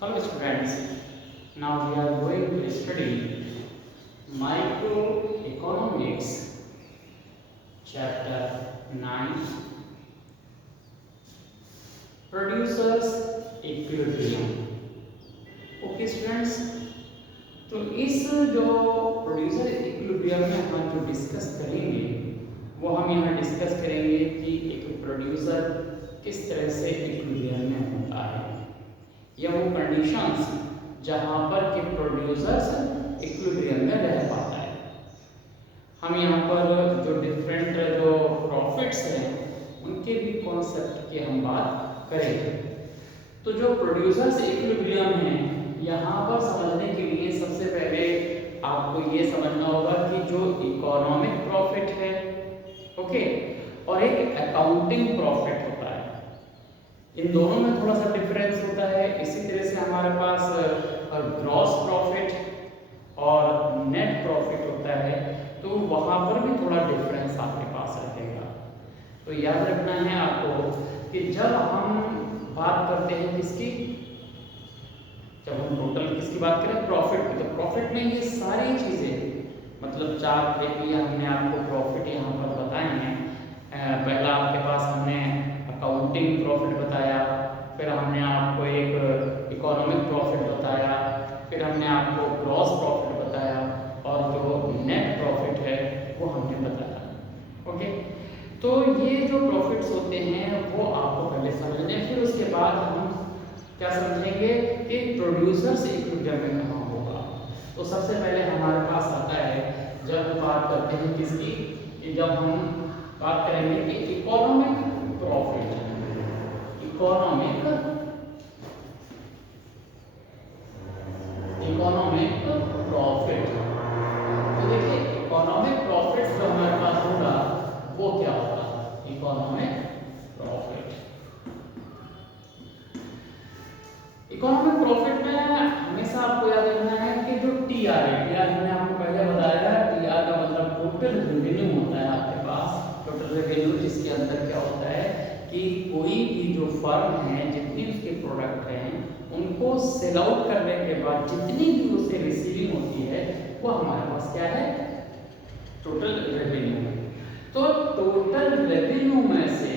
Hello students, now we are going to study Microeconomics chapter 9 Producers Equilibrium. Okay students, तो इस जो producer equilibrium में हम जो डिस्कस करेंगे वो हम यहाँ डिस्कस करेंगे कि एक प्रोड्यूसर किस तरह से इक्विलिब्रियम में होता है या वो कंडीशंस जहाँ पर कि प्रोड्यूसर्स इक्विलिब्रियम में रह पाता है। हम यहाँ पर जो डिफरेंट जो प्रॉफिट्स हैं उनके भी कॉन्सेप्ट की हम बात करेंगे। तो जो प्रोड्यूसर्स इक्विलिब्रियम है यहाँ पर समझने के लिए सबसे पहले आपको ये समझना होगा कि जो इकोनॉमिक प्रॉफिट है ओके और एक अकाउंटिंग प्रॉफिट होता है, इन दोनों में थोड़ा सा डिफरेंस होता है। इसी तरह से हमारे पास ग्रॉस प्रॉफिट और नेट प्रॉफिट होता है, तो वहाँ पर भी थोड़ा डिफरेंस आपके पास रहेगा। तो याद रखना है आपको कि जब हम बात करते हैं किसकी, जब हम टोटल किसकी बात करें प्रॉफिट की, तो प्रॉफिट में ये सारी चीज़ें मतलब चार लिए हमने आपको प्रॉफिट यहाँ पर बताए हैं। पहला आपके पास हमने अकाउंटिंग प्रॉफिट बताया, फिर हमने आपको एक इकोनॉमिक प्रॉफिट बताया, फिर हमने आपको ग्रॉस प्रॉफिट बताया और जो नेट प्रॉफिट है वो हमने बताया। ओके, तो ये जो प्रॉफिट्स होते हैं वो आपको पहले समझने, फिर उसके बाद हम क्या समझेंगे कि प्रोड्यूसर्स इक्विलिब्रियम में कहाँ होगा। तो सबसे पहले हमारे पास आता है जब हम बात करते हैं किसकी, जब हम बात करेंगे कि इकोनॉमिक प्रॉफिट, इकोनॉमिक प्रॉफिट। तो देखिए इकोनॉमिक प्रॉफिट जो हमारे पास होगा वो क्या होगा, इकोनॉमिक प्रॉफिट। इकोनॉमिक प्रॉफिट में हमेशा आपको याद रखना है कि जो टीआर है, टीआर हमने आपको पहले बताया, टीआर का मतलब टोटल रेवेन्यू होता है आपके पास। टोटल रेवेन्यू जिसके अंदर क्या होता है कि कोई भी जो फर्म है जितनी उसके प्रोडक्ट हैं उनको सेल आउट करने के बाद जितनी भी उसे रिसीविंग होती है वो हमारे पास क्या है, टोटल रेवेन्यू है। तो टोटल रेवेन्यू में से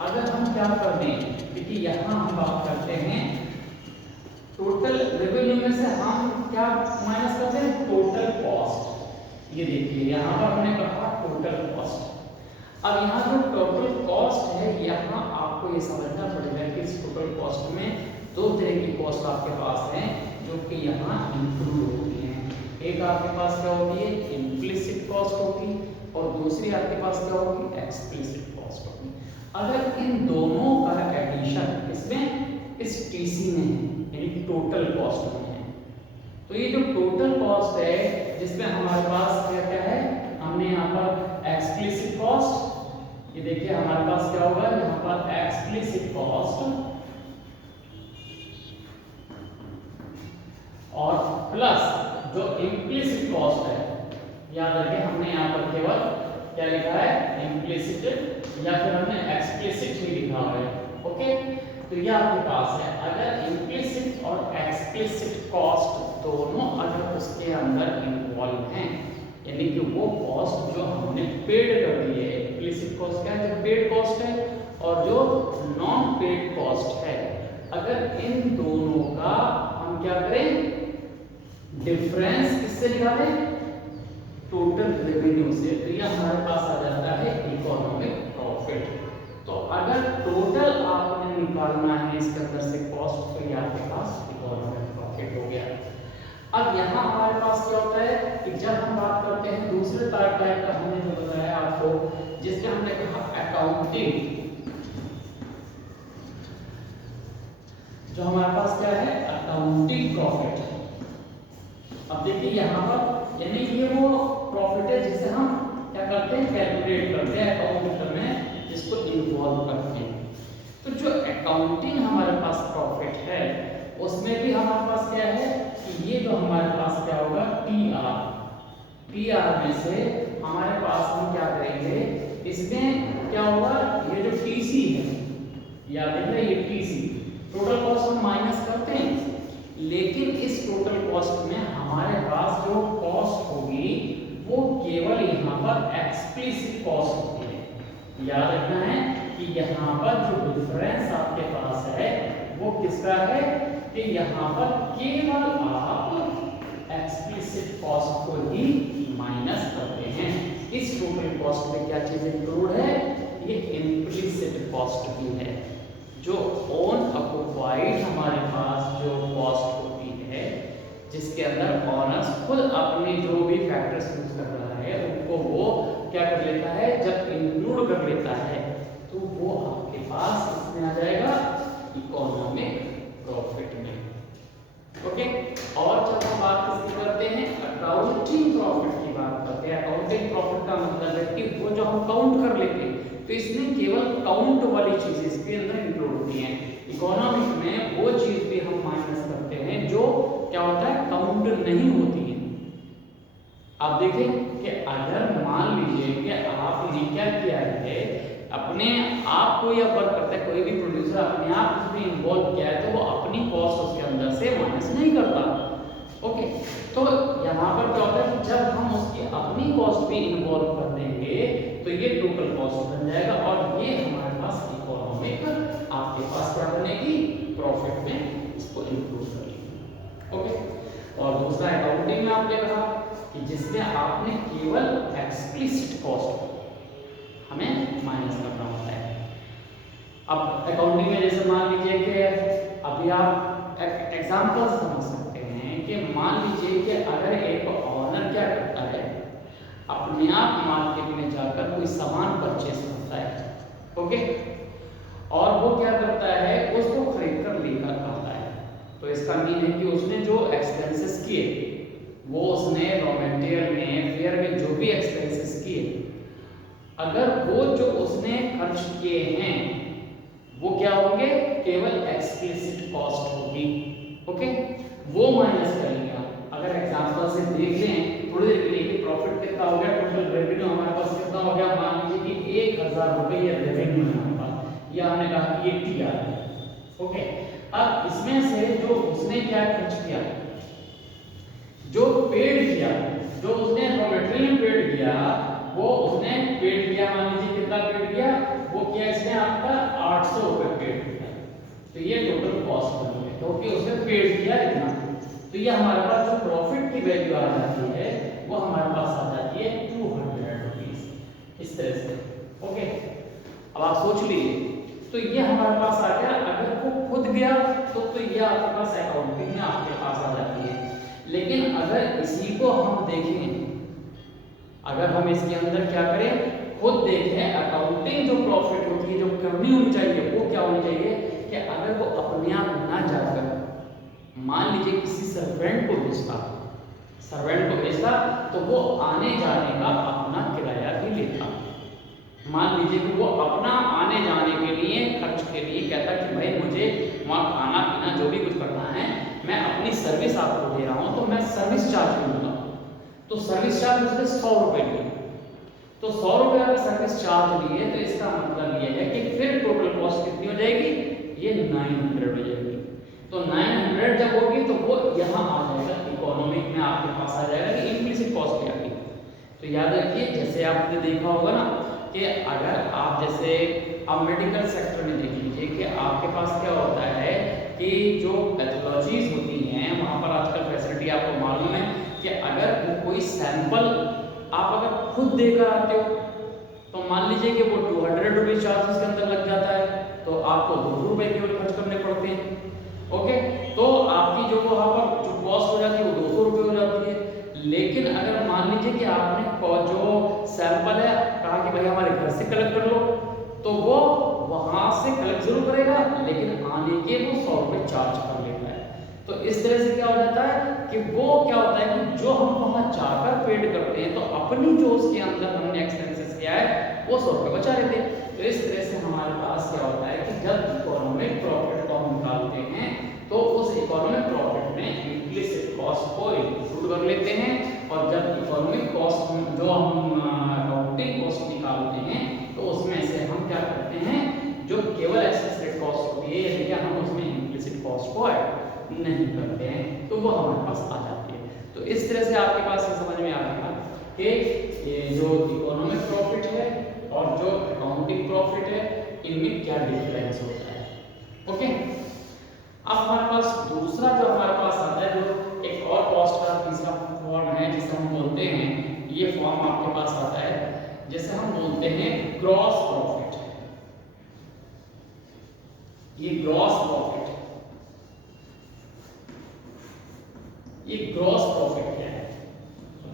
अगर हम क्या कर दें, क्योंकि यहाँ हम बात करते हैं टोटल रेवेन्यू में से हम क्या माइनस करते हैं, टोटल कॉस्ट। ये देखिए यहाँ पर हमने कहा टोटल कॉस्ट। अब यहाँ जो टोटल कॉस्ट है यहाँ आपको ये समझना पड़ेगा कि इस टोटल कॉस्ट में दो तरह की कॉस्ट आपके पास हैं जो कि यहाँ इंक्लूड होती हैं। एक आपके पास क्या होती है, इम्प्लिसिट कॉस्ट होगी और दूसरी आपके पास क्या होगी, एक्सप्लिसिट कॉस्ट होगी। अगर इन दोनों का एडिशन इसमें इस टीसी में यानी टोटल कॉस्ट में है, तो ये जो टोटल कॉस्ट है जिसमें हमारे पास क्या क्या है, हमने यहाँ पर एक्सप्लिसिट कॉस्ट, ये देखिए हमारे पास क्या होगा यहाँ पर एक्सप्लिसिट कॉस्ट और प्लस जो इम्प्लिसिट कॉस्ट है। याद रखिए हमने यहाँ पर केवल क्या लिखा है, इम्प्लिसिट या फिर हमने एक्सप्लिसिट ही लिखा हुआ है। ओके, तो ये आपके पास है। अगर इम्प्लिसिट और एक्सप्लिसिट कॉस्ट दोनों अगर उसके अंदर इन्वॉल्व हैं, यानी कि वो कॉस्ट जो हमने पेड कर दी है, इम्प्लिसिट कॉस्ट क्या है, जो पेड कॉस्ट है और जो नॉन पेड कॉस्ट है, अगर इन दोनों का हम क्या करें, डिफरेंस किससे निकालें, टोटल रेवेन्यू से, तो ये हमारे पास आ जाता है इकोनॉमिक प्रॉफिट। तो अगर टोटल आपने निकालना है इसके अंदर से कॉस्ट, तो ये आपके पास इकोनॉमिक प्रॉफिट हो गया। अब यहाँ हमारे पास क्या होता है कि जब हम बात करते हैं दूसरे टाइप का हमने जो बताया आपको, जिसमें हमने कहा अकाउंटिंग, जो हमारे पास क्या है, अकाउंटिंग प्रॉफिट। अब देखिए यहाँ पर यानी ये वो प्रॉफिट है जिसे हम क्या करते हैं, कैलकुलेट करते हैं अकाउंट में, जिसको इन्वॉल्व करते हैं। तो जो अकाउंटिंग हमारे पास प्रॉफिट है उसमें भी हमारे पास क्या है कि ये जो हमारे पास क्या होगा, टीआर में से हमारे पास हम क्या करेंगे, इसमें क्या होगा, ये जो टीसी है, याद है ये टीसी टोटल कॉस्ट हम माइनस करते हैं, कॉस्ट में हमारे पास जो कॉस्ट होगी वो केवल यहाँ पर एक्सप्लिसिट कॉस्ट होती है। याद रखना है कि यहाँ पर जो डिफरेंस आपके पास है वो किसका है कि यहाँ पर केवल आप एक्सप्लिसिट कॉस्ट को ही माइनस करते हैं। इस टोटल कॉस्ट में क्या चीज इंक्लूड है, ये इम्प्लिसिट कॉस्ट भी है। जो ओन ऑक्युपाइड हमारे पास जो कॉस्ट होती है जिसके अंदर ऑनर्स खुद अपने जो भी फैक्टर्स यूज कर रहा है उनको वो क्या कर लेता है, जब इंक्लूड कर लेता है तो वो आपके पास इसमें आ जाएगा इकोनॉमिक प्रॉफिट में। ओके, और जब हम बात किसकी करते हैं, अकाउंटिंग प्रॉफिट की बात करते हैं। अकाउंटिंग प्रॉफिट का मतलब है कि वो जो हम काउंट कर लेते हैं तो इसमें केवल काउंट वाली चीजें इसके अंदर इंक्लूड होती हैं। इकोनॉमिक में वो चीज भी हम माइनस करते हैं जो क्या होता है, काउंट नहीं होती है। आप देखें कि अगर मान लीजिए कि आपने क्या किया है, अपने आप को या वर्क करता है कोई भी प्रोड्यूसर अपने आप उसमें इन्वॉल्व किया है तो वो अपनी कॉस्ट उसके अंदर से माइनस नहीं करता। ओके, तो यहाँ पर क्या होता है, जब हम उसकी अपनी कॉस्ट भी इन्वॉल्व कर देंगे तो ये टोटल कॉस्ट बन जाएगा और ये हमारे पास इकोनॉमिक आपके पास क्या बनेगी, प्रॉफिट में इसको इंक्लूड कर लेंगे। ओके, और दूसरा अकाउंटिंग में आपने कहा कि जिसमें आपने केवल एक्सप्लिसिट कॉस्ट हमें माइनस करना होता है। अब अकाउंटिंग में जैसे मान लीजिए कि अभी आप एग्जांपल समझ सकते हैं कि मान लीजिए कि अगर एक ऑनर क्या करता है, अपने आप मार्केट में जाकर कोई सामान परचेस करता है, ओके, और वो क्या करता है, उसको खरीद कर लेकर आता है। तो इसका मीन है कि उसने जो एक्सपेंसेस किए वो उसने रॉ मटेरियल में, फेयर में जो भी एक्सपेंसेस किए, अगर वो जो उसने खर्च किए हैं वो क्या होंगे, केवल एक्सप्लिसिट कॉस्ट होगी। ओके, वो माइनस कर लिया। अगर एग्जांपल से देख लें थोड़ी देर के लिए कि प्रॉफिट कितना हो गया, टोटल रेवेन्यू हमारे पास कितना हो गया, मान लीजिए कि 1000 रुपए ये रेवेन्यू है हमारे पास, या हमने कहा कि ये टीआर है। ओके, अब इसमें से जो उसने क्या खर्च किया, जो पेड किया, जो उसने रॉ मटेरियल में पेड किया, वो उसने पेड किया, मान लीजिए कितना पेड किया, वो किया इसने आपका 800 रुपए पेड किया। तो ये टोटल कॉस्ट बन गई क्योंकि उसने पेड किया इतना। तो ये हमारे पास जो प्रॉफिट की वैल्यू आ जाती है वो हमारे पास आ जाती है 200 रुपीस, इस तरह से। ओके, अब आप सोच लीजिए, तो ये हमारे पास आ गया। अगर वो खुद गया तो ये आपके पास अकाउंटिंग में आपके पास आ जाती है। लेकिन अगर इसी को हम देखें, अगर हम इसके अंदर क्या करें, खुद देखें, अकाउंटिंग जो प्रॉफिट होती है जो करनी होनी चाहिए वो क्या होनी चाहिए कि अगर वो अपने आप ना जाकर, मान लीजिए किसी सर्वेंट को भेजता, तो वो आने जाने का अपना किराया भी लेता। मान लीजिए कि वो अपना आने जाने के लिए खर्च के लिए कहता कि भाई मुझे वहाँ खाना पीना जो भी कुछ करना है मैं अपनी सर्विस आपको दे रहा हूँ तो मैं सर्विस चार्ज लूँगा। तो सर्विस चार्ज उसने 100 रुपए लिए, तो 100 रुपए अगर सर्विस चार्ज लिए तो इसका मतलब ये है कि फिर टोटल कॉस्ट कितनी हो जाएगी, ये 900 हो जाएगी। तो 900 जब होगी तो वो यहाँ आ जाएगा, इकोनॉमिक में आपके पास आ जाएगा कि इम्प्लिसिट कॉस्ट क्या है। तो याद रखिए, जैसे आपने देखा होगा ना कि अगर आप जैसे आप मेडिकल सेक्टर में देख लीजिए कि आपके पास क्या होता है कि जो पैथोलॉजीज होती हैं वहाँ पर आजकल फैसिलिटी आपको मालूम है कि अगर वो कोई सैंपल आप अगर खुद देकर आते हो तो मान लीजिए कि वो 200 रुपये चार्ज उसके अंदर लग जाता है, तो आपको 200 रुपये केवल खर्च करने पड़ते हैं। ओके, तो आपकी जो वहाँ पर जो कॉस्ट हो जाती है वो 200 रुपये हो जाती है। लेकिन अगर मान लीजिए कि आपने जो सैंपल है कहा कि भाई हमारे घर से कलेक्ट कर लो, तो वो वहाँ से कलेक्ट जरूर करेगा लेकिन आने के वो 100 रुपये चार्ज कर लेता है। तो इस तरह से क्या हो जाता है कि वो क्या होता है कि जो हम वहाँ जाकर पेड करते हैं तो अपनी जो उसके अंदर हमने एक्सपेंसेस किया है वो 100 रुपये बचा लेते हैं। तो इस तरह से हमारे पास क्या होता है कि जब इकोनॉमिक प्रॉफिट को हम निकालते हैं तो उस इकोनॉमिक प्रॉफिट में इम्प्लिसिट कॉस्ट को इंक्लूड कर लेते हैं, और जब इकोनॉमिक कॉस्ट जो हम अकाउंटिंग कॉस्ट निकालते हैं तो उसमें से हम क्या करते हैं, जो केवल एक्सप्लिसिट कॉस्ट होती है यानी कि हम उसमें इम्प्लिसिट कॉस्ट को ऐड नहीं करते हैं तो वो हमारे पास आ जाती है। तो इस तरह से आपके पास ये समझ में आ गया कि ये जो इकोनॉमिक प्रॉफिट है और जो अकाउंटिंग प्रॉफिट है इनमें क्या डिफरेंस होता है। ओके, अब हमारे पास दूसरा जो हमारे पास आता है, जो एक और कॉस्ट का तीसरा फॉर्म है जिसे हम बोलते हैं, ये फॉर्म आपके पास आता है जैसे हम बोलते हैं ग्रॉस प्रॉफिट। ये ग्रॉस प्रॉफिट, ये ग्रॉस प्रॉफिट क्या है?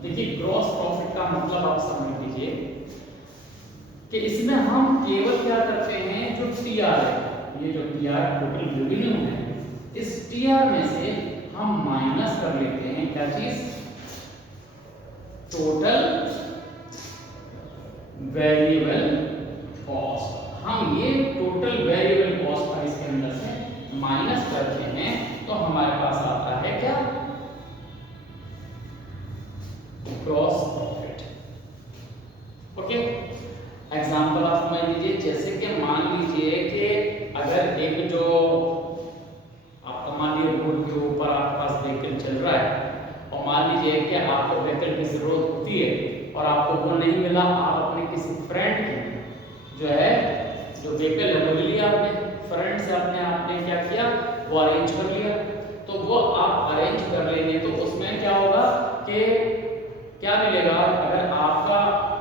देखिए ग्रॉस प्रॉफिट का मतलब आप समझ लीजिए कि इसमें हम केवल क्या करते हैं, जो टीआर है, ये जो टीआर टोटल रेवेन्यू है, इस टीआर में से हम माइनस कर लेते हैं क्या चीज, टोटल वेरिएबल कॉस्ट। हम ये टोटल वेरिएबल कॉस्ट का इसके अंदर से माइनस करते हैं तो हमारे पास आता है क्या, ग्रॉस प्रॉफिट। ओके, एग्जांपल आप समझ लीजिए, जैसे कि मान लीजिए कि अगर एक जो आपका मान लीजिए रोड के ऊपर आपके पास व्हीकल चल रहा है और मान लीजिए कि आपको व्हीकल की जरूरत होती है और आपको वो नहीं मिला, आप अपने किसी फ्रेंड की जो है जो व्हीकल है वो ले लिया आपने, फ्रेंड से आपने क्या किया, वो अरेंज कर लिया। तो वो आप अरेंज कर लेंगे तो उसमें क्या होगा कि क्या मिलेगा, अगर आपका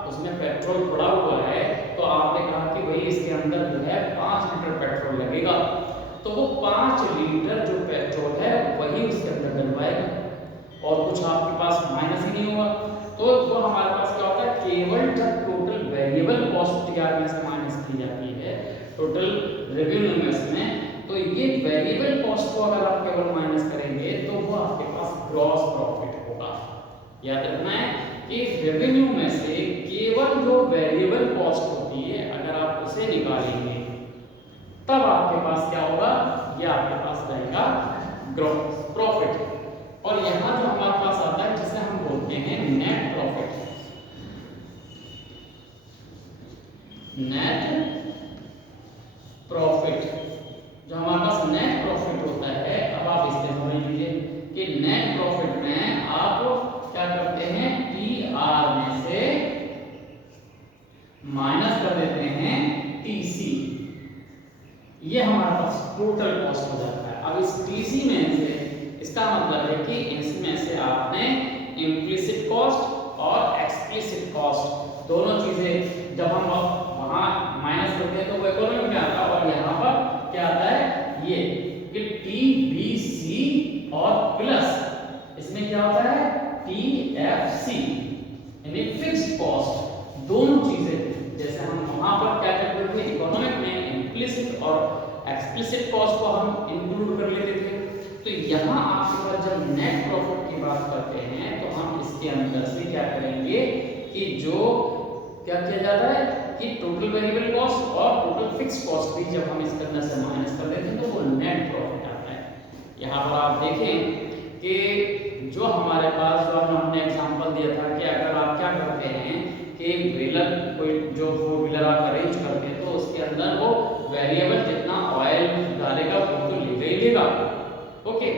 उसमें पेट्रोल पड़ा हुआ है तो आपने कहा कि भाई इसके अंदर जो है 5 लीटर पेट्रोल लगेगा, तो वो 5 लीटर जो पेट्रोल है वही उसके अंदर डलवाएगा और कुछ आपके पास माइनस ही नहीं होगा। तो वो हमारे पास क्या होता है, केवल जब टोटल वेरिएबल कॉस्ट टीआर में से माइनस की जाती है टोटल रेवेन्यू में से, तो ये वेरिएबल कॉस्ट को अगर आप केवल माइनस करेंगे तो वो आपके पास ग्रॉस प्रॉफिट होगा। याद रखना है कि रेवेन्यू में से केवल जो वेरिएबल कॉस्ट होती है अगर आप उसे निकालेंगे तब आपके पास क्या होगा, ये आपके पास रहेगा ग्रॉस प्रॉफिट। और यहां जो हमारे पास आता है जिसे हम बोलते हैं नेट प्रॉफिट। नेट प्रॉफिट, जो हमारे पास नेट प्रॉफिट होता है, अब आप इससे समझ लीजिए कि नेट प्रॉफिट में आप क्या करते हैं, टीआर में से माइनस कर देते हैं टीसी, ये हमारे पास टोटल कॉस्ट हो जाता है। अब इस टीसी में से इसका मतलब है कि इसमें से आपने इम्प्लिसिट कॉस्ट और एक्सप्लिसिट कॉस्ट दोनों चीजें जब हम वहां माइनस करते हैं तो वो इकोनॉमिक में आता है और यहाँ पर क्या आता है, ये कि टीबीसी और प्लस इसमें क्या होता है टीएफसी यानी फिक्स्ड कॉस्ट। दोनों चीजें जैसे हम वहां पर क्या करते थे, इकोनॉमिक में इम्प्लिसिट और एक्सप्लिसिट कॉस्ट को हम इंक्लूड कर लेते थे, तो यहाँ आपके पास जब नेट प्रॉफिट की बात करते हैं तो हम इसके अंदर से क्या करेंगे कि जो क्या किया जाता है कि टोटल वेरिएबल कॉस्ट और टोटल फिक्स्ड कॉस्ट भी जब हम इसके अंदर से माइनस कर देते हैं तो वो नेट प्रॉफिट आता है। यहाँ पर आप देखें कि जो हमारे पास जो हमने एग्जांपल दिया था कि अगर आप क्या करते हैं कि व्हीलर कोई जो 4 व्हीलर आप अरेंज करते हैं तो उसके अंदर वो वेरिएबल जितना ऑयल डालेगा वो तो लेगा ही लेगा। ओके,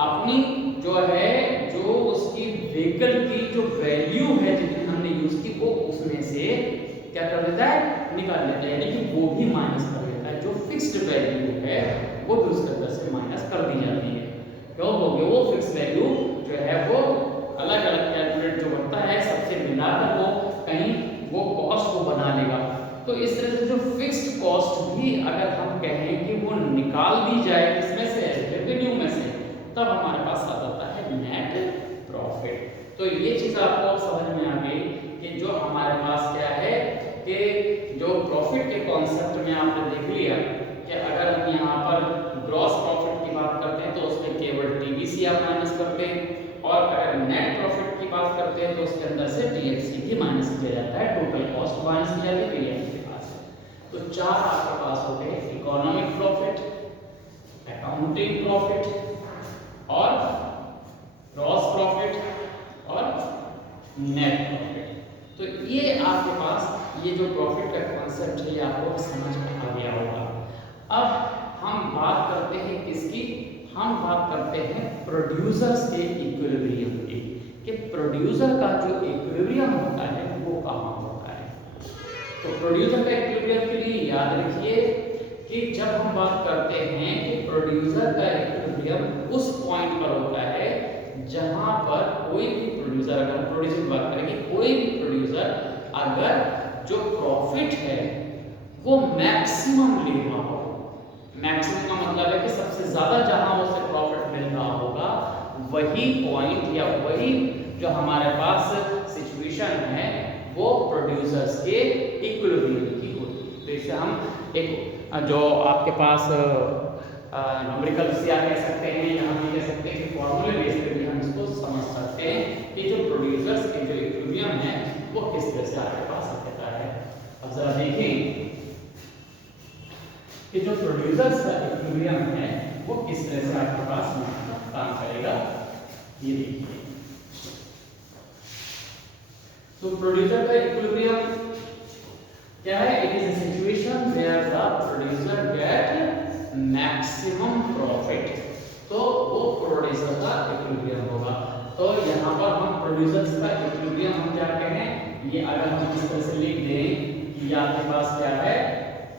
अपनी जो है जो उसकी व्हीकल की जो वैल्यू है जितनी हमने यूज की वो उसमें से क्या कर देता है, निकाल लेता है, यानी कि वो भी माइनस कर देता है। जो फिक्स्ड वैल्यू है वो भी उसके अंदर से माइनस कर दी जाती है। क्यों होगी, वो फिक्स वैल्यू जो है वो अलग अलग कैलकुलेट जो बनता है सबसे मिलाकर वो कहीं वो कॉस्ट को बना लेगा। तो इस तरह से जो फिक्स्ड कॉस्ट भी अगर हम कहें कि वो निकाल दी जाए इसमें से रेवेन्यू में से तब हमारे पास आ जाता है नेट प्रॉफिट। तो ये चीज आपको समझ में आ गई कि जो हमारे पास क्या है कि जो प्रॉफिट के कॉन्सेप्ट में आपने देख लिया कि अगर हम यहाँ पर ग्रॉस प्रॉफिट की बात करते हैं तो उसमें केवल टीबीसी आप माइनस करते हैं और अगर नेट प्रॉफिट की बात करते हैं तो उसके अंदर से टीएफसी भी माइनस किया जाता है, टोटल कॉस्ट माइनस की जाती है, ये आपके पास है। तो चार आपके पास हो गए, इकोनॉमिक प्रॉफिट, अकाउंटिंग प्रॉफिट और ग्रॉस प्रॉफिट और नेट प्रॉफिट। तो ये आपके पास ये जो प्रॉफिट का कॉन्सेप्ट है ये आपको समझ में आ गया होगा। अब हम बात करते हैं किसकी, हम बात करते हैं प्रोड्यूसर्स के इक्विलिब्रियम की, कि प्रोड्यूसर का जो इक्विलिब्रियम होता है वो कहाँ होता है। तो प्रोड्यूसर का इक्विलिब्रियम के लिए याद रखिए कि जब हम बात करते हैं कि प्रोड्यूसर का इक्विलिब्रियम उस पॉइंट पर होता है जहां पर कोई भी प्रोड्यूसर, अगर प्रोड्यूसर की बात करें कि कोई भी प्रोड्यूसर अगर जो प्रॉफिट है वो मैक्सिमम ले रहा हो, मैक्सिमम का मतलब है कि सबसे ज्यादा जहां उसे प्रॉफिट मिल रहा होगा वही पॉइंट या वही जो हमारे पास सिचुएशन है वो प्रोड्यूसर्स के इक्विलिब्रियम की होती है। तो इसे हम एक जो आपके पास न्यूमेरिकल से आप कह सकते हैं या हम ये कह सकते हैं कि फॉर्मूले बेस पे भी हम इसको समझ सकते हैं कि जो प्रोड्यूसर्स के जो इक्विलिब्रियम है वो किस तरह से आपके पास रहता है। अब जरा देखें कि जो प्रोड्यूसर्स का इक्विलिब्रियम है वो किस तरह से आपके पास काम करेगा, ये देखिए। तो प्रोड्यूसर का इक्विलिब्रियम क्या है? It is a situation where the producer get maximum profit, तो वो प्रोड्यूसर का इक्विलिब्रियम होगा। तो यहाँ पर हम प्रोड्यूसर्स का इक्विलिब्रियम हम क्या कहें, ये अगर हम इस तरह से लिख दें कि आपके पास क्या है,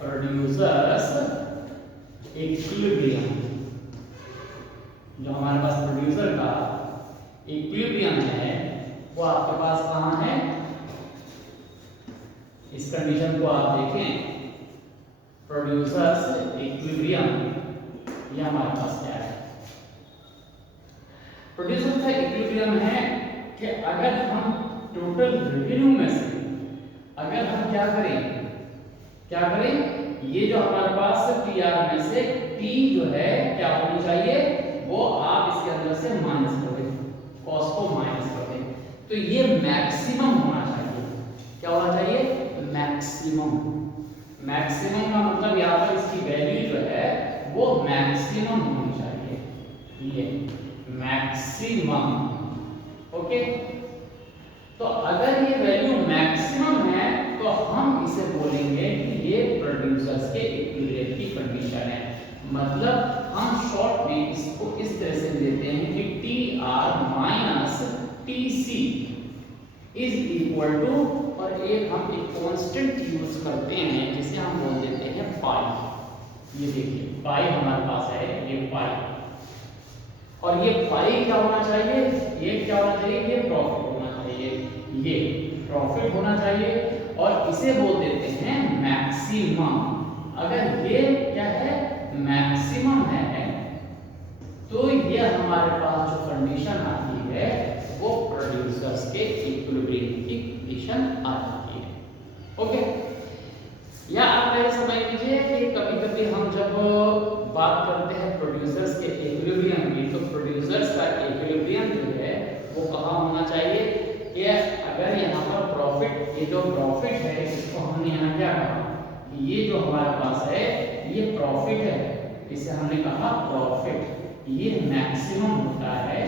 प्रोड्यूसर्स इक्विलिब्रियम, जो हमारे पास प्रोड्यूसर का इक्विलिब्रियम है वो आपके पास कहाँ है, इस कंडीशन को आप देखें, प्रोड्यूसर्स इक्विलिब्रियम, ये हमारे पास क्या है, प्रोड्यूसर का इक्विलिब्रियम है कि अगर हम टोटल रेवेन्यू में से अगर हम क्या करें, ये जो हमारे पास टीआर में से टी जो है क्या होनी चाहिए, वो आप इसके अंदर से माइनस कर दें, कॉस्ट को माइनस कर दें, तो ये मैक्सिमम होना चाहिए। क्या होना चाहिए? मैक्सिमम। मैक्सिमम का मतलब यहाँ पर इसकी वैल्यू जो है वो मैक्सिमम होनी चाहिए, ये मैक्सिमम। ओके, तो अगर ये वैल्यू मैक्सिमम है तो हम इसे बोलेंगे कि ये प्रोड्यूसर्स के इक्विलिब्रियम की कंडीशन है। मतलब हम शॉर्ट में इसको इस तरह से देते हैं कि T R minus T C is equal to, और एक हम एक कांस्टेंट यूज करते हैं जिसे हम बोल देते हैं पाई। ये देखिए पाई हमारे पास है, ये पाई, और ये पाई क्या होना चाहिए, ये क्या होना चाहिए, ये प्रॉफिट होना चाहिए, ये प्रॉफिट होना चाहिए, और इसे बोल देते हैं मैक्सिमम। अगर ये क्या है, मैक्सिमम है, तो ये हमारे पास जो कंडीशन आती है वो प्रोड्यूसर्स के इक्विलिब्रियम की कंडीशन आ जाती है। ओके, या आप पहले समझ लीजिए कि कभी-कभी हम जब बात करते हैं प्रोड्यूसर्स के इक्विलिब्रियम की, तो प्रोड्यूसर्स का इक्विलिब्रियम जो है वो कहाँ होना चाहिए, कि अगर यहाँ पर प्रॉफिट, ये जो प्रॉफिट है इसको हमने यहाँ क्या कहा, ये जो हमारे पास है ये प्रॉफिट है, इसे हमने कहा प्रॉफिट, ये मैक्सिमम होता है,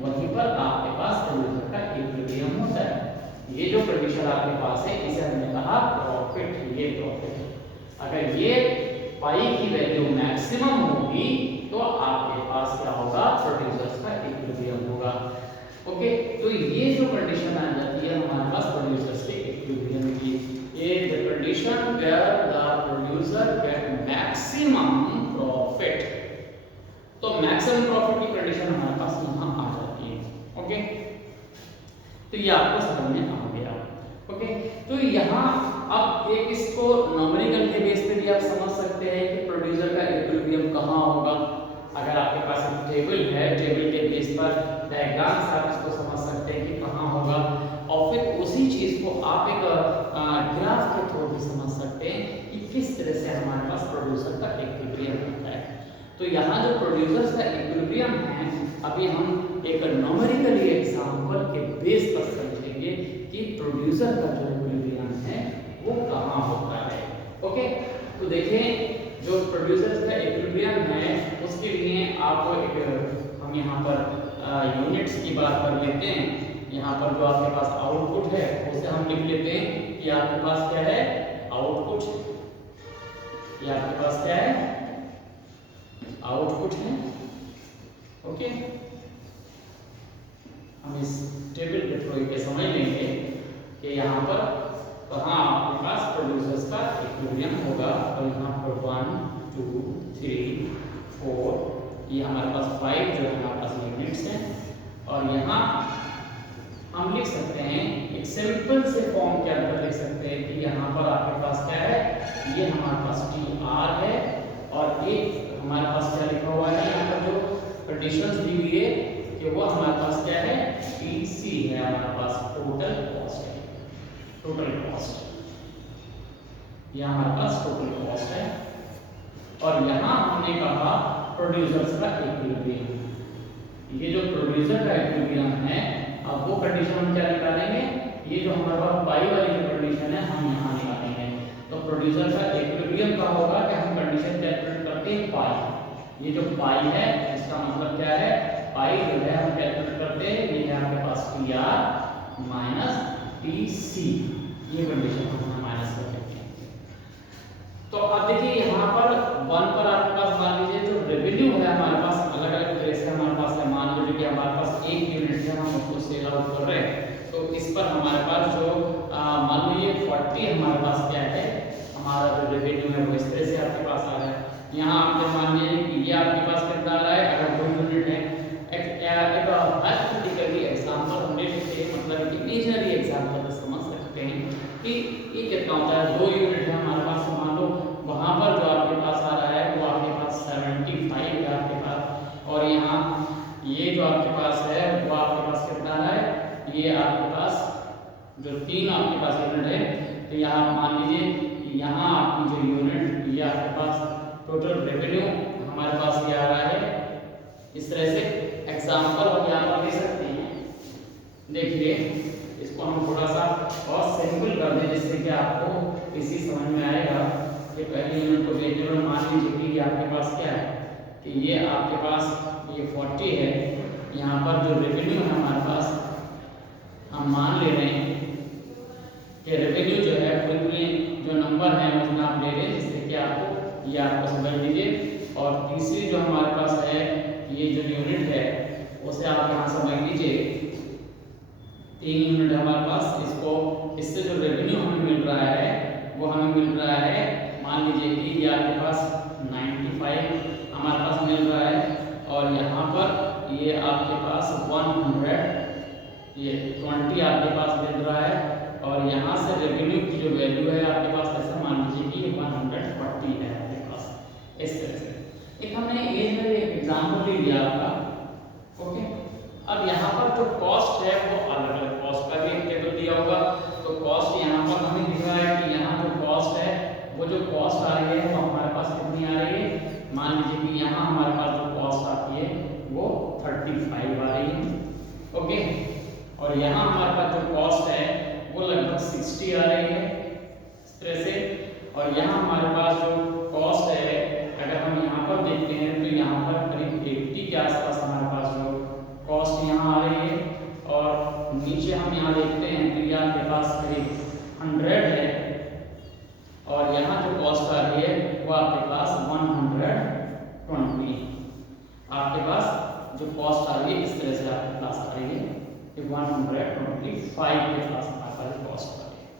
वहीं पर आपके पास प्रोड्यूसर का इक्विलिब्रियम होता है। ये जो कंडीशन आपके पास है इसे हमने कहा प्रॉफिट, ये प्रॉफिट है। अगर ये पाई की वैल्यू मैक्सिमम होगी तो आपके पास क्या होगा, प्रोड्यूसर्स का इक्विलिब्रियम होगा। ओके, तो ये जो कंडीशन आ जाती है हमारे पास प्रोड्यूसर्स के इक्विलिब्रियम की, ये the condition where the producer get maximum profit, तो मैक्सिमम प्रॉफिट की कंडीशन हमारे पास यहाँ आ जाती है। ओके, तो ये आपको समझ में आ गया। ओके, तो यहाँ अब एक इसको न्यूमेरिकल के बेस पे भी आप समझ सकते हैं कि प्रोड्यूसर का इक्विलिब्रियम कहाँ होगा। अगर आपके पास एक टेबल है, टेबल के बेस पर डायग्राम से आप इसको समझ सकते हैं कि कहाँ होगा, और फिर उसी चीज को आप एक ग्राफ के थ्रू भी समझ सकते हैं कि किस तरह से हमारे पास प्रोड्यूसर का इक्विलिब्रियम होता है। तो यहाँ जो प्रोड्यूसर्स का इक्विलिब्रियम है, अभी हम एक न्यूमेरिकली एग्जांपल के बेस पर समझेंगे कि प्रोड्यूसर का जो इक्विलिब्रियम है वो कहाँ होता है। ओके, तो देखें जो प्रोड्यूसर्स का इक्विलिब्रियम है उसके लिए आप हम यहाँ पर यूनिट्स की बात कर लेते हैं। यहाँ पर जो आपके पास आउटपुट है उसे हम लिख लेते हैं कि आपके पास क्या है, आउटपुट, ये आपके पास क्या है, आउटपुट है, ओके, हम इस टेबल के थ्रू ये समझ लेंगे कि यहाँ पर कहाँ आपके पास प्रोड्यूसर्स का इक्विलिब्रियम होगा। और यहाँ पर 1 2 3 4 ये हमारे पास 5 जो हमारे पास यूनिट्स हैं। और यहाँ हम लिख सकते हैं एक सिंपल से फॉर्म के अंदर लिख सकते हैं कि यहाँ पर आपके पास क्या है, ये हमारे पास TR है और एक हमारे पास क्या लिखा हुआ है, यहाँ पर जो कंडीशंस दी हुई है कि वो हमारे पास क्या है, TC है, हमारे पास टोटल कॉस्ट है, टोटल कॉस्ट, ये हमारे पास टोटल कॉस्ट है। और यहाँ हमने कहा प्रोड्यूसर्स का इक्विलिब्रियम, ये जो प्रोड्यूसर का इक्विलिब्रियम है, अब वो कंडीशन हम क्या निकालेंगे, ये जो हमारे पास पाई वाली जो कंडीशन है हम यहाँ निकालेंगे। तो प्रोड्यूसर का इक्विलिब्रियम का होगा कि हम कंडीशन कैलकुलेट करते हैं पाई, ये जो पाई है इसका मतलब क्या है, पाई जो है हम कैलकुलेट करते हैं, ये है आपके पास PR माइनस TC, ये कंडीशन हम माइनस कर देते हैं। तो अब देखिए यहाँ पर 1 पर आपके पास मान लीजिए जो रेवेन्यू है हमारे पास अलग अलग तरह से हमारे पास है, मान लीजिए कि हमारे पास 1 यूनिट है, हम उसको सेल आउट कर रहे हैं, तो इस पर हमारे पास जो मान लीजिए 40 हमारे पास क्या है, हमारा जो रेवेन्यू है वो इस तरह से आपके पास आ रहा है। यहाँ आपने मान लीजिए कि ये आपके पास कितना आ रहा है, अगर 2 यूनिट है, एक हाइपोथेटिकली एग्जांपल हम ले सकते हैं, मतलब इमेजिनरी एग्जांपल समझ सकते हैं कि ये कितना होता है, 2 यूनिट है हमारे पास, मान लो वहां पर जो आपके पास आ रहा है वो आपके पास 75 है आपके पास, और यहाँ ये जो आपके पास है वो आपके पास कितना आ रहा है, ये आपके पास जो 3 आपके पास यूनिट है, तो यहाँ मान लीजिए यहाँ आपकी जो यूनिट ये आपके पास टोटल रेवेन्यू हमारे पास ये आ रहा है, इस तरह से एग्जांपल हम यहाँ पर दे सकते हैं। देखिए इसको हम थोड़ा सा और सिंपल कर दें जिससे कि आपको इसी समझ में आएगा कि पहली यूनिट को देखने में मान लीजिए कि ये आपके पास क्या है, कि ये आपके पास ये 40 है, यहाँ पर जो रेवेन्यू है हमारे पास हम मान ले रहे हैं कि रेवेन्यू जो है पूरी जो नंबर है उसमें आप ले लें जिससे कि आपको ये आपको समझ लीजिए। और तीसरी जो हमारे पास है ये जो यूनिट है उसे आप यहाँ समझ लीजिए, 3 यूनिट हमारे पास, इसको इससे जो रेवेन्यू हमें मिल रहा है वो हमें मिल रहा है, मान लीजिए कि ये आपके पास 95 हमारे पास मिल रहा है, और यहाँ पर ये आपके पास 100 ये 20 आपके पास मिल रहा है, और यहाँ से रेवेन्यू की जो वैल्यू है आपके पास ऐसा मान लीजिए कि 140 है आपके पास, इस तरह से। एक हमने एज में एक एग्जांपल ले लिया आपका, ओके। अब यहाँ पर जो कॉस्ट है वो अलग अलग कॉस्ट का भी एक टेबल दिया होगा, तो कॉस्ट यहाँ पर हमें दिख रहा है कि यहाँ जो कॉस्ट है वो जो कॉस्ट आ रही है वो हमारे पास कितनी आ रही है, मान लीजिए कि यहाँ हमारे पास जो कॉस्ट आती है वो 35 आ रही है, ओके। और यहाँ हमारे पास जो कॉस्ट है वो लगभग 60 आ रही है, इस तरह से। और यहाँ हमारे पास जो कॉस्ट है अगर हम यहाँ पर देखते हैं तो यहाँ पर करीब 80 के आसपास हमारे पास जो कॉस्ट यहाँ आ रही है, और नीचे हम यहाँ देखते हैं तो ये आपके पास करीब 100 है, और यहाँ जो कॉस्ट आ रही है वो आपके पास 120 आपके पास जो कॉस्ट आ रही है, इस तरह से आपके पास आ रही है कि 125 के पास हमारे पास कॉस्ट आ रही है।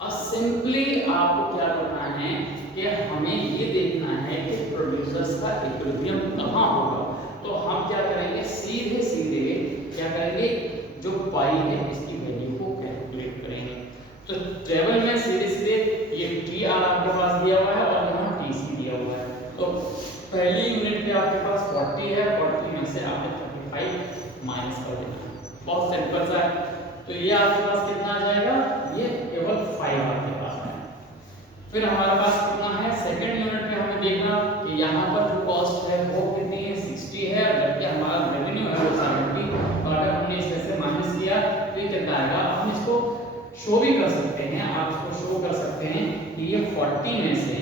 अब सिंपली आपको क्या करना है कि हमें ये देखना है कि प्रोड्यूसर्स का इक्विलिब्रियम कहाँ होगा, तो हम क्या करेंगे, सीधे सीधे क्या करेंगे, जो पाई है इसकी वैल्यू को कैलकुलेट करेंगे। तो टेबल में सीधे सीधे ये TR आपके पास दिया हुआ है और यहाँ TC दिया हुआ है, तो पहली यूनिट पे आपके पास 40 है, 40 में से आपने 35 माइनस कर देना, बहुत सिंपल सा है। तो ये आपके पास कितना आ जाएगा, ये केवल 5 आपके पास है। फिर हमारे पास कितना है, सेकंड यूनिट पे हमें देखना कि यहाँ पर जो कॉस्ट है वो कितनी है, 60 है, जबकि हमारा रेवेन्यू है वो 70, और अगर हमने इस से माइनस किया तो ये कितना आएगा। हम इसको शो भी कर सकते हैं, आप इसको शो कर सकते हैं कि ये 40 में से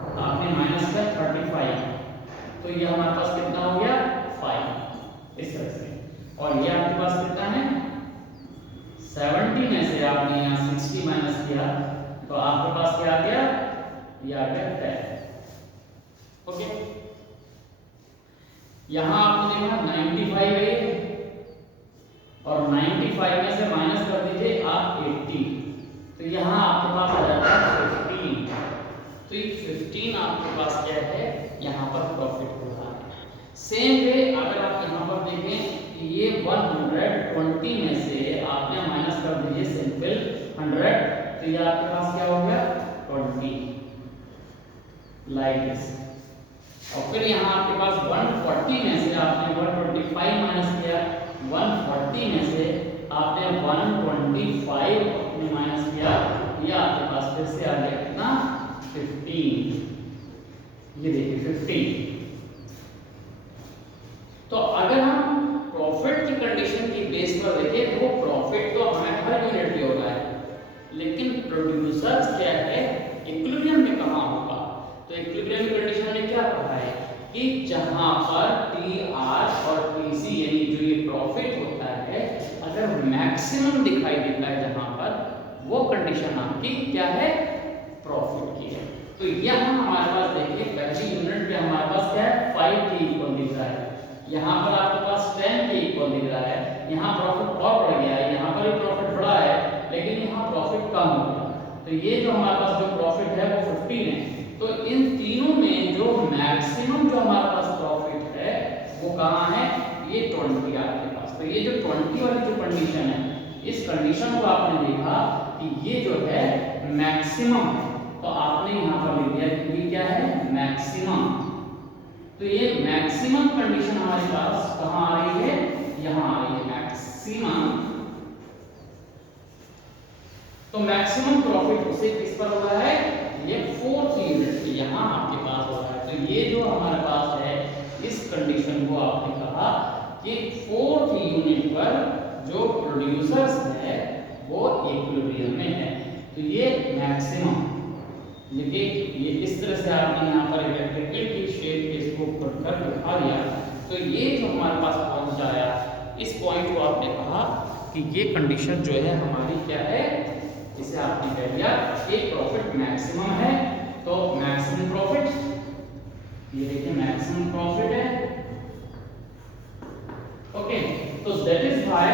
आपने माइनस किया 35, तो ये हमारे पास कितना हो गया 5, इस तरह से। और ये आपके पास कितना है 70 में से आपने यहाँ 60 माइनस किया तो आपके पास क्या आ गया, ये आ गया 10, ओके। यहाँ आपने देखा 95 है और 95 में से माइनस कर दीजिए आप 80, तो यहाँ आपके पास आ जाता है 15। तो ये 15 आपके पास क्या है, यहाँ पर प्रॉफिट हो रहा है। सेम वे अगर आप यहाँ पर देखें कि ये 120 में से आपने माइनस कर दीजिए सिंपल 100, तो ये आपके पास क्या हो गया 20, लाइक दिस। और फिर यहाँ आपके पास 140 में से आपने 125 माइनस किया, 140 में से आपने 125 अपने माइनस किया, ये आपके पास फिर से आ गया कितना 15, ये देखिए 15। तो अगर हम प्रॉफिट की कंडीशन की बेस पर देखें तो प्रॉफिट तो हमें हर यूनिट पे होगा है, लेकिन प्रोड्यूसर्स क्या है इक्विलिब्रियम में कहाँ होगा। तो इक्विलिब्रियम कंडीशन में क्या कहा है कि जहां पर टी आर और टी सी यानी जो ये प्रॉफिट होता है अगर मैक्सिमम दिखाई देता है जहां पर, वो कंडीशन आपकी क्या है प्रॉफिट की है। तो यहाँ हमारे पास देखिए पहली यूनिट पे हमारे पास क्या है 5 के इक्वल दिख रहा है, यहाँ पर आपके पास 10 के इक्वल दिख रहा है, यहाँ प्रॉफिट और बढ़ गया है, यहाँ पर भी प्रॉफिट बढ़ा है लेकिन यहाँ प्रॉफिट कम हो गया। तो ये जो हमारे पास जो प्रॉफिट है वो 15 है। तो इन तीनों में जो मैक्सिमम जो हमारे पास प्रॉफिट है वो कहाँ है, ये 20 आपके पास। तो ये जो 20 वाली जो कंडीशन है, इस कंडीशन को आपने देखा कि ये जो है मैक्सिमम है, तो आपने यहाँ पर लिख दिया कि ये क्या है मैक्सिमम। तो ये मैक्सिमम कंडीशन हमारे पास कहाँ आ रही है, यहाँ आ रही है मैक्सिमम। तो मैक्सिमम प्रॉफिट उसे किस पर हो रहा है, ये 4th यूनिट यहाँ आपके पास हो रहा है। तो ये जो हमारे पास है इस कंडीशन को आपने कहा कि 4th यूनिट पर जो प्रोड्यूसर्स है वो इक्विलिब्रियम में है। तो ये मैक्सिमम देखिए, ये इस तरह से आपने यहाँ पर इलेक्ट्रिकल की शेप के इसको कट कर दिखा दिया। तो ये जो हमारे पास पहुँच आया, इस पॉइंट को आपने कहा कि ये कंडीशन जो है हमारी क्या है, इसे आपने कह दिया कि प्रॉफिट मैक्सिमम है। तो मैक्सिमम प्रॉफिट, ये देखिए मैक्सिमम प्रॉफिट है। ओके, तो दैट इज व्हाई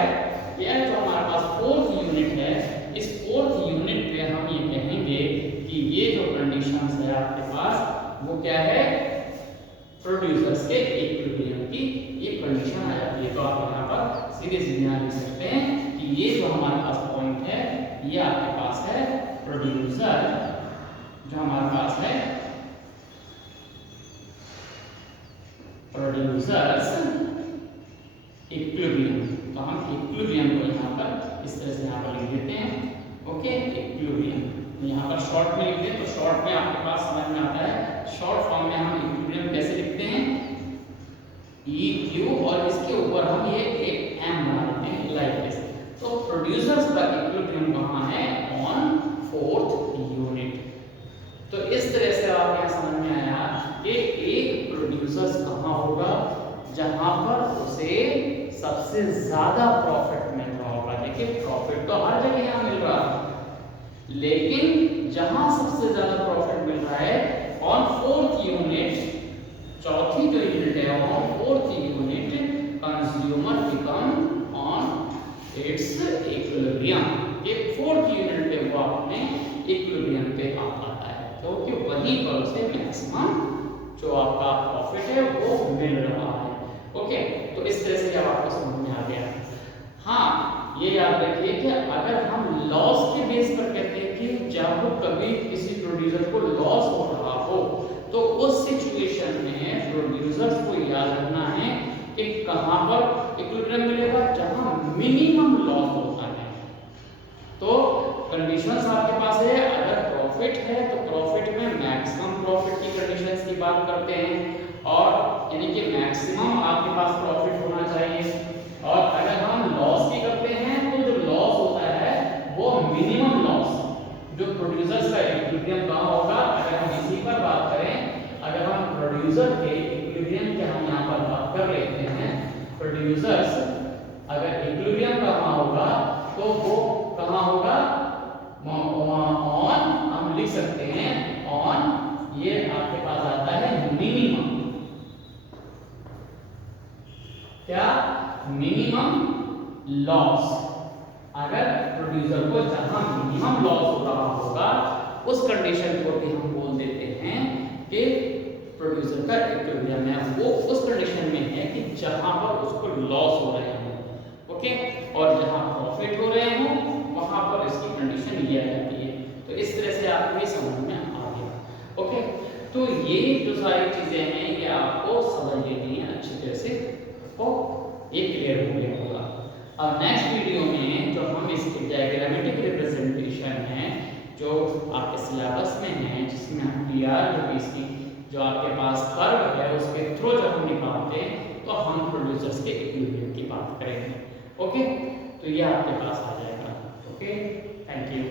ये जो हमारे पास 4th यूनिट है, इस 4th यूनिट पे हम ये कहेंगे कि ये जो कंडीशंस है आपके पास वो क्या है प्रोड्यूसर्स के इक्विलिब्रियम की ये कंडीशन आ जाती है। तो आप यहाँ पर सीधे सीधे लिख सकते हैं कि ये जो हमारे पास पॉइंट है ये आपके पास है प्रोड्यूसर, जो हमारे पास है प्रोड्यूसर्स इक्विलिब्रियम। तो हम इक्विलिब्रियम को यहाँ पर इस तरह से यहाँ पर लिख देते हैं। ओके, इक्विलिब्रियम यहाँ पर शॉर्ट में लिखते हैं, तो शॉर्ट में आपके पास समझ में आता है। शॉर्ट फॉर्म में हम इक्विलिब्रियम कैसे लिखते हैं, ई क्यू और इसके ऊपर हम ये एक एम बना देते हैं लाइक दिस। तो प्रोड्यूसर्स का इक्विलिब्रियम कहाँ है, ऑन 4th यूनिट। तो इस तरह से आप यहाँ समझ में आया कि एक प्रोड्यूसर्स कहाँ होगा, जहां पर उसे सबसे ज्यादा प्रॉफिट मिल रहा होगा। देखिए प्रॉफिट तो हर जगह यहाँ मिल रहा है, लेकिन जहां सबसे ज्यादा प्रॉफिट मिल रहा है ऑन 4th यूनिट, चौथी जो यूनिट है on 4th unit, consumer become on it's equilibrium. ये 4th यूनिट पे वो अपने इक्विलिब्रियम पे आ पाता है, क्योंकि वहीं पर उसे मैक्सिमम जो आपका प्रॉफिट है वो मिल रहा है। ओके, तो इस तरह से जब आपको समझ में आ गया। हाँ, ये याद रखिए कि अगर हम लॉस के बेस पर कहते हैं कि जब कभी किसी प्रोड्यूसर को लॉस हो रहा हो, तो उस सिचुएशन में प्रोड्यूसर्स को याद रखना है कि कहां पर इक्विलिब्रियम मिलेगा, जहां मिनिमम लॉस होता है। तो कंडीशंस आपके पास है, अगर प्रॉफिट है तो प्रॉफिट में मैक्सिमम प्रॉफिट की कंडीशंस की बात करते हैं, और यानी कि मैक्सिमम आपके पास प्रॉफिट होना चाहिए। और अगर हम लॉस की करते हैं तो जो लॉस होता है वो मिनिमम लॉस, जो प्रोड्यूसर्स का इक्विलिब्रियम कहाँ होगा, अगर हम इसी पर बात करें, अगर हम प्रोड्यूसर के इक्विलिब्रियम के हम यहाँ पर बात कर लेते हैं, प्रोड्यूसर्स अगर इक्विलिब्रियम कहाँ होगा तो वो कहाँ होगा, ऑन, हम लिख सकते हैं ऑन, ये आपके पास आता है मिनिमम। मिनिमम लॉस, अगर प्रोड्यूसर को जहां मिनिमम लॉस हो रहा होगा उस कंडीशन को भी हम बोल देते हैं कि प्रोड्यूसर का इक्विलिब्रियम है, वो उस कंडीशन में है कि जहां पर उसको लॉस हो रहे हो, ओके, और जहां प्रॉफिट हो रहे हो वहां पर इसकी कंडीशन ये रहती है। तो इस तरह से आपको ये समझ में आ गया, ओके। तो ये जो सारी चीजें हैं ये आपको समझ लेनी है अच्छी तरह से, तो ये क्लियर हो गया होगा। अब नेक्स्ट वीडियो में जो हम इसके डायग्रामेटिक रिप्रेजेंटेशन है जो आपके सिलेबस में है, जिसमें हम पीआर की जो आपके पास कर्व है उसके थ्रू जब हम निकालते हैं तो हम प्रोड्यूसर्स के इक्विलिब्रियम की बात करेंगे, ओके। तो ये आपके पास आ जाएगा, ओके। Thank you.